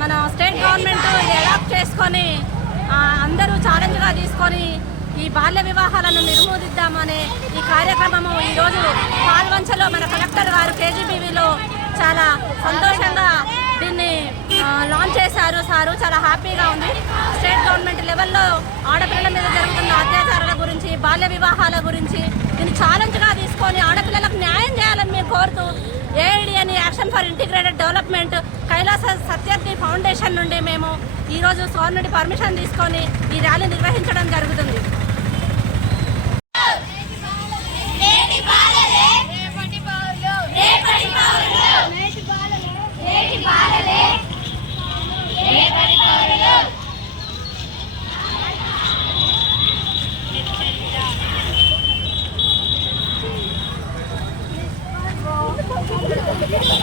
మన state government ఇది adapt చేసుకొని అందరూ ఛాలెంజ్గా తీసుకొని ఈ బాల్య వివాహాలను నిర్మూలిద్దామనే ఈ కార్యక్రమము ఈరోజు పాల్వంచలో మన కలెక్టర్ గారు కేజీబీవీలో చాలా సంతోషంగా దీన్ని లాంచ్ చేశారు సారు. చాలా హ్యాపీగా ఉంది. స్టేట్ గవర్నమెంట్ లెవెల్లో ఆడపిల్లల మీద జరుగుతున్న అత్యాచారాల గురించి, బాల్య వివాహాల గురించి దీన్ని ఛాలెంజ్గా తీసుకొని ఆడపిల్లలకు న్యాయం చేయాలని మేము కోరుతూ AIDN action for integrated development Kailash Satyarthi foundation నుండి మేము ఈరోజు సార్ నుండి పర్మిషన్ తీసుకొని ఈ ర్యాలీ నిర్వహించడం జరుగుతుంది. Yes.